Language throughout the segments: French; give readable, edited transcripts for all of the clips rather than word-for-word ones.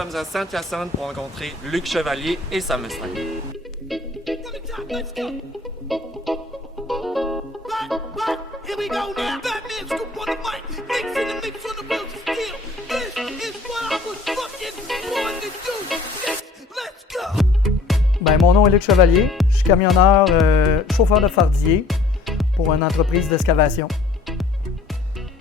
sommes à Saint-Hyacinthe pour rencontrer Luc Chevalier et sa Mustang. Let's go. Here we go now. Batman scoop on the mic. Mix in the mix on the wheels of steel. This is what I was fucking born to do. Let's go. Mon nom est Luc Chevalier. Je suis camionneur, chauffeur de fardier pour une entreprise d'excavation.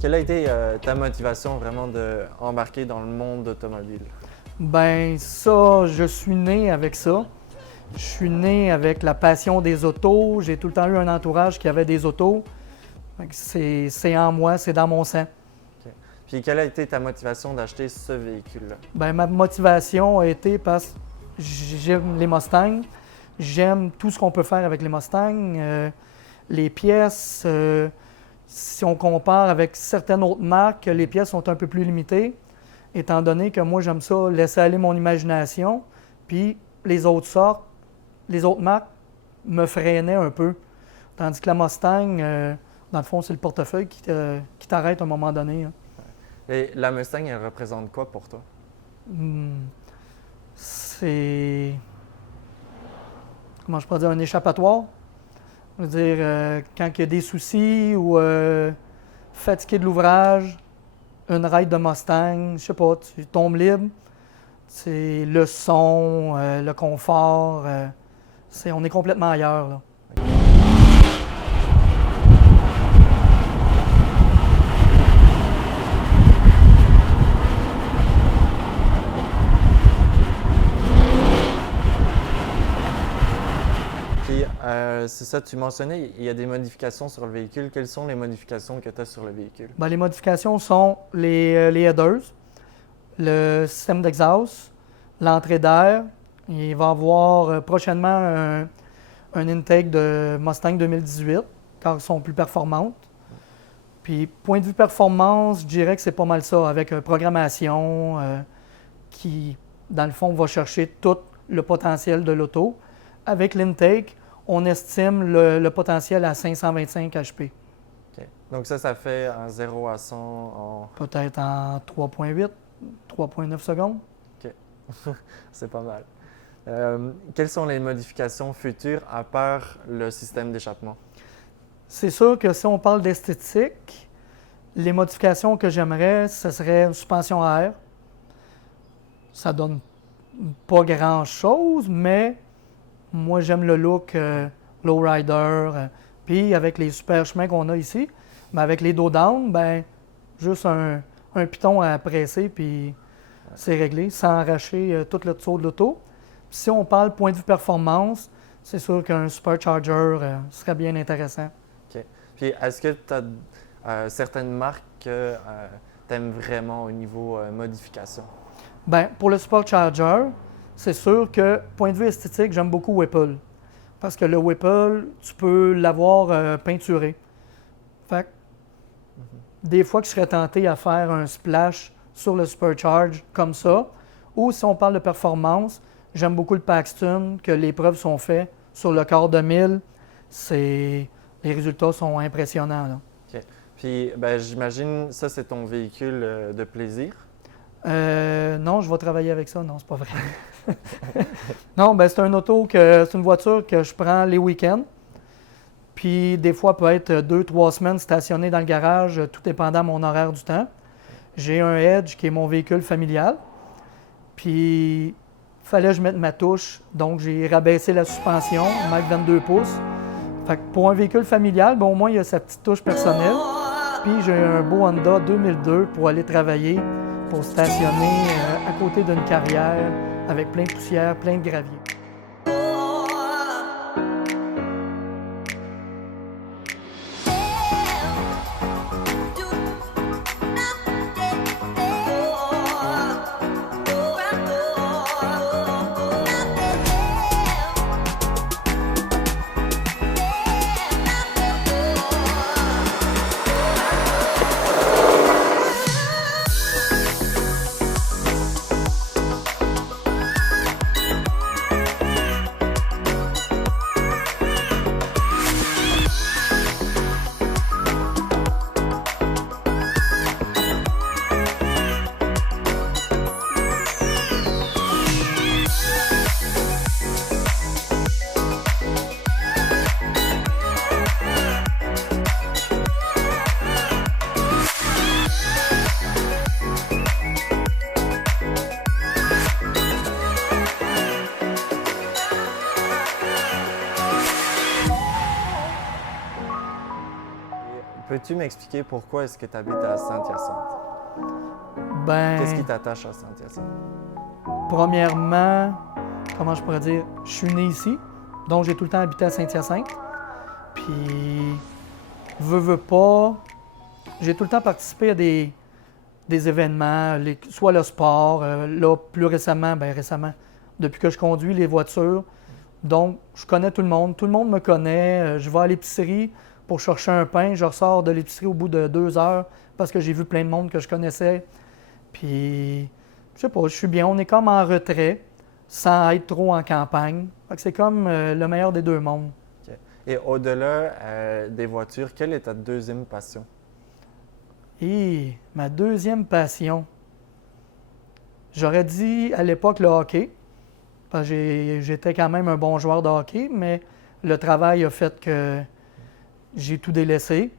Quelle a été ta motivation vraiment d'embarquer dans le monde automobile? Ça, je suis né avec ça. Je suis né avec la passion des autos. J'ai tout le temps eu un entourage qui avait des autos. C'est en moi, c'est dans mon sang. Okay. Puis quelle a été ta motivation d'acheter ce véhicule-là? Ma motivation a été parce que j'aime les Mustangs. J'aime tout ce qu'on peut faire avec les Mustangs. Les pièces, si on compare avec certaines autres marques, les pièces sont un peu plus limitées, étant donné que moi, j'aime ça, laisser aller mon imagination. Puis les autres marques me freinaient un peu. Tandis que la Mustang, dans le fond, c'est le portefeuille qui t'arrête à un moment donné. Hein. Et la Mustang, elle représente quoi pour toi? C'est... Comment je pourrais dire? Un échappatoire. Je veux dire, quand il y a des soucis ou fatigué de l'ouvrage, une ride de Mustang, je sais pas, tu tombes libre. C'est le son, le confort, on est complètement ailleurs, là. Puis, c'est ça, tu mentionnais, il y a des modifications sur le véhicule. Quelles sont les modifications que tu as sur le véhicule? Les modifications sont les headers, le système d'exhaust, l'entrée d'air. Il va y avoir prochainement un intake de Mustang 2018, car elles sont plus performantes. Puis, point de vue performance, je dirais que c'est pas mal ça, avec programmation qui, dans le fond, va chercher tout le potentiel de l'auto. Avec l'intake, on estime le potentiel à 525 HP. Okay. Donc ça fait en 0 à 100 en... Peut-être en 3.8, 3.9 secondes. OK. C'est pas mal. Quelles sont les modifications futures à part le système d'échappement? C'est sûr que si on parle d'esthétique, les modifications que j'aimerais, ce serait une suspension à air. Ça donne pas grand-chose, mais moi, j'aime le look lowrider. Puis avec les super chemins qu'on a ici, mais avec les dos down, juste un piton à presser, puis c'est réglé, sans arracher tout le dessous de l'auto. Puis si on parle point de vue performance, c'est sûr qu'un supercharger serait bien intéressant. OK. Puis est-ce que tu as certaines marques que tu aimes vraiment au niveau modification? Pour le supercharger, c'est sûr que, point de vue esthétique, j'aime beaucoup Whipple. Parce que le Whipple, tu peux l'avoir peinturé. Fait que, des fois que je serais tenté à faire un splash sur le Supercharge comme ça, ou si on parle de performance, j'aime beaucoup le Paxton, que les preuves sont faites sur le quart de mille. Les résultats sont impressionnants, là. OK. Puis, j'imagine, ça, c'est ton véhicule de plaisir? Non, je vais travailler avec ça. Non, c'est pas vrai. Non, c'est c'est une voiture que je prends les week-ends. Puis des fois, peut être 2-3 semaines stationnée dans le garage, tout dépendant de mon horaire du temps. J'ai un Edge qui est mon véhicule familial. Puis, il fallait que je mette ma touche. Donc, j'ai rabaissé la suspension, 1,22 pouces. Fait que pour un véhicule familial, au moins, il y a sa petite touche personnelle. Puis, j'ai un beau Honda 2002 pour aller travailler, pour stationner à côté d'une carrière avec plein de poussière, plein de gravier. Peux-tu m'expliquer pourquoi est-ce que tu habites à Saint-Hyacinthe? Ben, Qu'est-ce qui t'attache à Saint-Hyacinthe? premièrement, comment je pourrais dire, je suis né ici, donc j'ai tout le temps habité à Saint-Hyacinthe. Puis, veux pas, j'ai tout le temps participé à des événements, soit le sport, là, plus récemment, depuis que je conduis les voitures. Donc, je connais tout le monde me connaît. Je vais à l'épicerie pour chercher un pain, je ressors de l'épicerie au bout de 2 heures parce que j'ai vu plein de monde que je connaissais. Puis, je sais pas, je suis bien. On est comme en retrait, sans être trop en campagne. Fait que c'est comme le meilleur des deux mondes. OK. Et au-delà des voitures, quelle est ta deuxième passion? Et ma deuxième passion, j'aurais dit à l'époque le hockey, parce que j'étais quand même un bon joueur de hockey, mais le travail a fait que j'ai tout délaissé.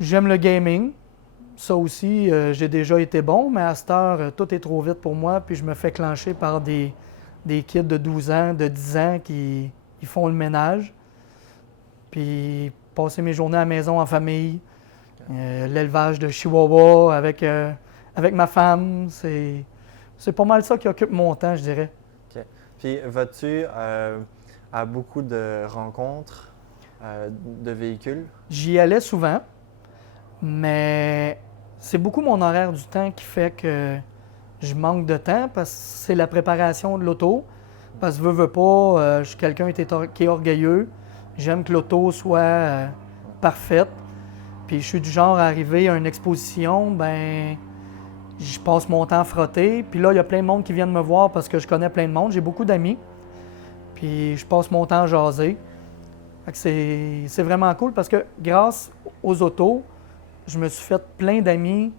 J'aime le gaming. Ça aussi, j'ai déjà été bon, mais à cette heure, tout est trop vite pour moi, puis je me fais clencher par des kids de 12 ans, de 10 ans qui ils font le ménage. Puis passer mes journées à la maison en famille, l'élevage de chihuahua avec ma femme, c'est pas mal ça qui occupe mon temps, je dirais. OK. Puis vas-tu à beaucoup de rencontres de véhicules? J'y allais souvent, mais c'est beaucoup mon horaire du temps qui fait que je manque de temps parce que c'est la préparation de l'auto. Parce que veux pas, je suis quelqu'un qui est orgueilleux. J'aime que l'auto soit parfaite. Puis je suis du genre à arriver à une exposition, ben je passe mon temps à frotter. Puis là, il y a plein de monde qui viennent me voir parce que je connais plein de monde. J'ai beaucoup d'amis. Puis je passe mon temps à jaser. Fait que c'est vraiment cool parce que grâce aux autos, je me suis fait plein d'amis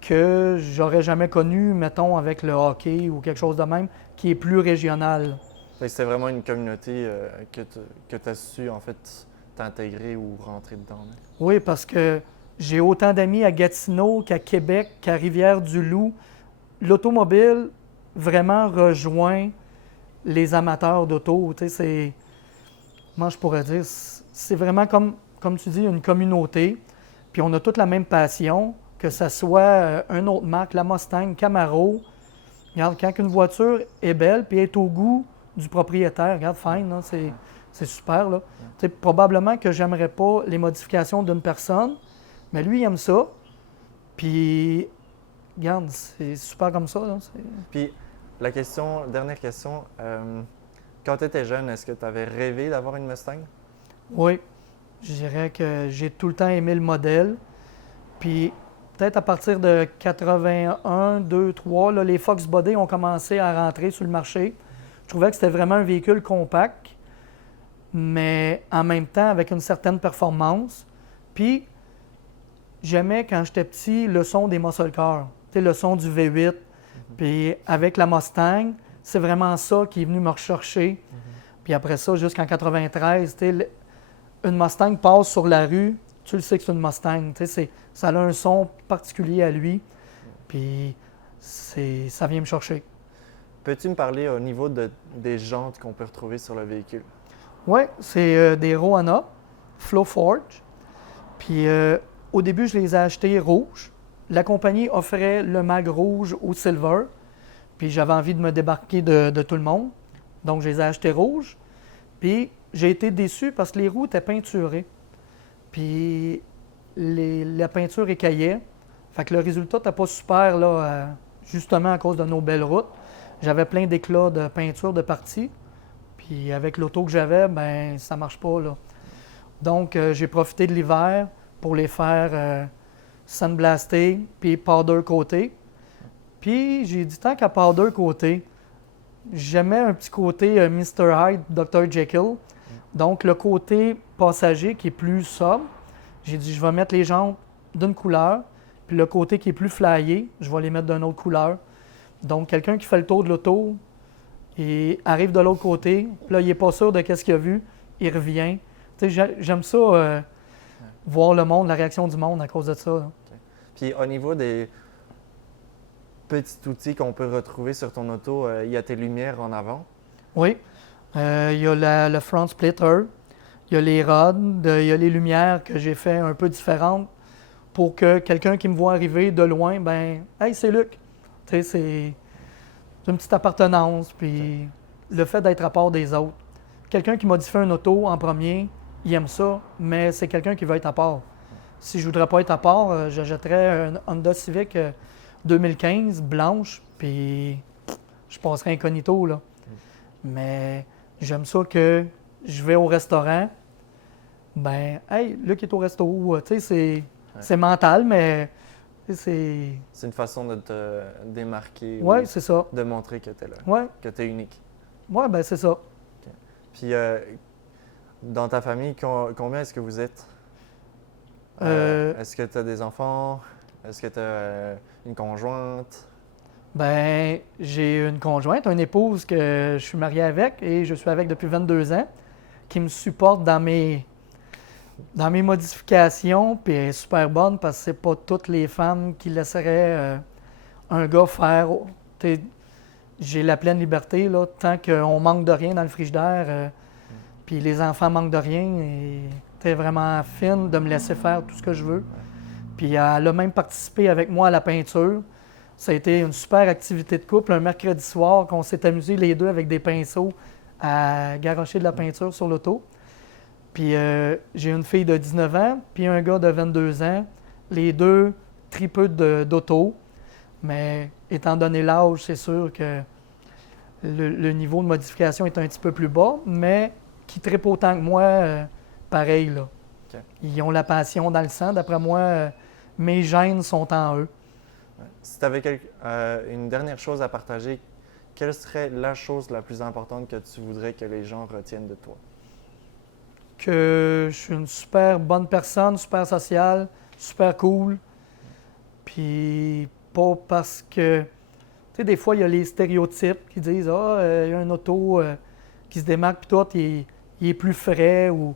que j'aurais jamais connus, mettons, avec le hockey ou quelque chose de même, qui est plus régional. Fait que c'est vraiment une communauté que tu as su, en fait, t'intégrer ou rentrer dedans. Là. Oui, parce que j'ai autant d'amis à Gatineau qu'à Québec, qu'à Rivière-du-Loup. L'automobile vraiment rejoint les amateurs d'auto. Tu sais, c'est, comment je pourrais dire, c'est vraiment comme tu dis, une communauté. Puis on a toute la même passion, que ce soit une autre marque, la Mustang, Camaro. Regarde, quand une voiture est belle puis est au goût du propriétaire, regarde, fine, là, c'est super. Là. Tu sais, probablement que j'aimerais pas les modifications d'une personne, mais lui, il aime ça. Puis, regarde, c'est super comme ça. Là, Puis, dernière question, quand tu étais jeune, est-ce que tu avais rêvé d'avoir une Mustang? Oui, je dirais que j'ai tout le temps aimé le modèle. Puis, peut-être à partir de 81, 2, 3, là, les Fox Body ont commencé à rentrer sur le marché. Je trouvais que c'était vraiment un véhicule compact, mais en même temps avec une certaine performance. Puis, j'aimais quand j'étais petit le son des muscle cars, tu sais, le son du V8. Puis, avec la Mustang, c'est vraiment ça qui est venu me rechercher. Puis après ça, jusqu'en 93, tu sais, une Mustang passe sur la rue, tu le sais que c'est une Mustang. Tu sais, ça a un son particulier à lui. Puis, ça vient me chercher. Peux-tu me parler au niveau des jantes qu'on peut retrouver sur le véhicule? Oui, c'est des Rohana Flow Forge. Puis au début, je les ai achetés rouges. La compagnie offrait le mag rouge ou silver. Puis j'avais envie de me débarquer de tout le monde. Donc je les ai achetés rouges. Puis j'ai été déçu parce que les roues étaient peinturées. Puis la peinture écaillait. Fait que le résultat n'était pas super, là, justement à cause de nos belles routes. J'avais plein d'éclats de peinture de partie. Puis avec l'auto que j'avais, ben ça marche pas, là. Donc, j'ai profité de l'hiver pour les faire sandblaster puis powder coater. Puis, j'ai dit tant qu'à powder coater, j'aimais un petit côté Mr. Hyde, Dr. Jekyll. Donc, le côté passager qui est plus sobre, j'ai dit je vais mettre les jantes d'une couleur. Puis le côté qui est plus flyé, je vais les mettre d'une autre couleur. Donc, quelqu'un qui fait le tour de l'auto, il arrive de l'autre côté, puis là, il n'est pas sûr de ce qu'il a vu, il revient. Tu sais, j'aime ça, voir le monde, la réaction du monde à cause de ça. Là. Okay. Puis au niveau des petits outils qu'on peut retrouver sur ton auto, il y a tes lumières en avant. Oui, il y a le front splitter, il il y a les rods, il y a les lumières que j'ai fait un peu différentes pour que quelqu'un qui me voit arriver de loin, ben, hey, c'est Luc. Tu sais, c'est une petite appartenance, puis le fait d'être à part des autres. Quelqu'un qui modifie un auto en premier, il aime ça, mais c'est quelqu'un qui veut être à part. Si je voudrais pas être à part, j'achèterais une Honda Civic 2015, blanche, puis je passerais incognito, là. Mais j'aime ça que je vais au restaurant, ben, hey, Luc est au resto. Tu sais, c'est mental, mais c'est... C'est une façon de te démarquer Oui, ou c'est ça. de montrer que tu es là, Oui, que tu es unique. ouais, ben c'est ça. Puis, dans ta famille, combien est-ce que vous êtes? Est-ce que tu as des enfants? Est-ce que tu as une conjointe? Ben, j'ai une conjointe, une épouse que je suis marié avec et je suis avec depuis 22 ans, qui me supporte dans mes modifications, puis elle est super bonne parce que c'est pas toutes les femmes qui laisseraient un gars faire. T'sais, j'ai la pleine liberté, là, tant qu'on manque de rien dans le frigidaire, puis les enfants manquent de rien, et t'es vraiment fine de me laisser faire tout ce que je veux. Puis elle a même participé avec moi à la peinture. Ça a été une super activité de couple, un mercredi soir qu'on s'est amusés les deux avec des pinceaux à garrocher de la peinture sur l'auto. Puis j'ai une fille de 19 ans, puis un gars de 22 ans, les deux tripeux d'auto. Mais étant donné l'âge, c'est sûr que le niveau de modification est un petit peu plus bas, mais qui trippent autant que moi, pareil, là. OK. Ils ont la passion dans le sang. D'après moi, mes gènes sont en eux. Ouais. Si tu avais une dernière chose à partager, quelle serait la chose la plus importante que tu voudrais que les gens retiennent de toi? Que je suis une super bonne personne, super sociale, super cool. Puis pas parce que... Tu sais, des fois, il y a les stéréotypes qui disent « Ah, il y a un auto qui se démarque, puis toi, il est plus frais. » ou...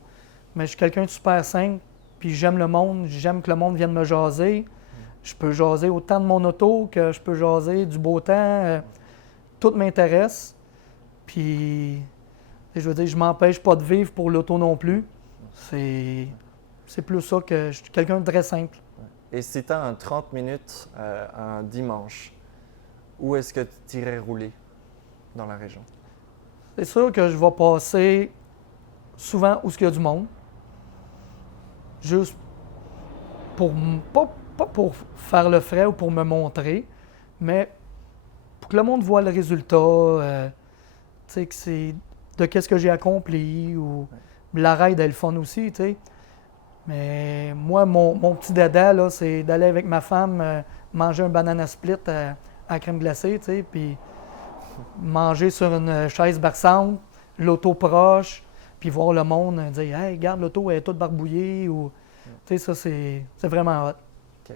Mais je suis quelqu'un de super simple, puis j'aime le monde, j'aime que le monde vienne me jaser. Je peux jaser autant de mon auto que je peux jaser du beau temps. Tout m'intéresse. Puis, je veux dire, je m'empêche pas de vivre pour l'auto non plus. C'est plus ça que je suis quelqu'un de très simple. Et si tu as un 30 minutes un dimanche, où est-ce que tu irais rouler dans la région? C'est sûr que je vais passer souvent où il y a du monde. Juste pour pas pour faire le frais ou pour me montrer, mais pour que le monde voit le résultat, tu sais, que c'est de qu'est-ce que j'ai accompli, ou la ride est le fun aussi, tu sais. Mais moi, mon petit dada, là, c'est d'aller avec ma femme manger un banana split à crème glacée, tu sais, puis manger sur une chaise berçante, l'auto proche, puis voir le monde dire « Hey, regarde, l'auto, elle est toute barbouillée », ou... Tu sais, ça, c'est vraiment hot. OK.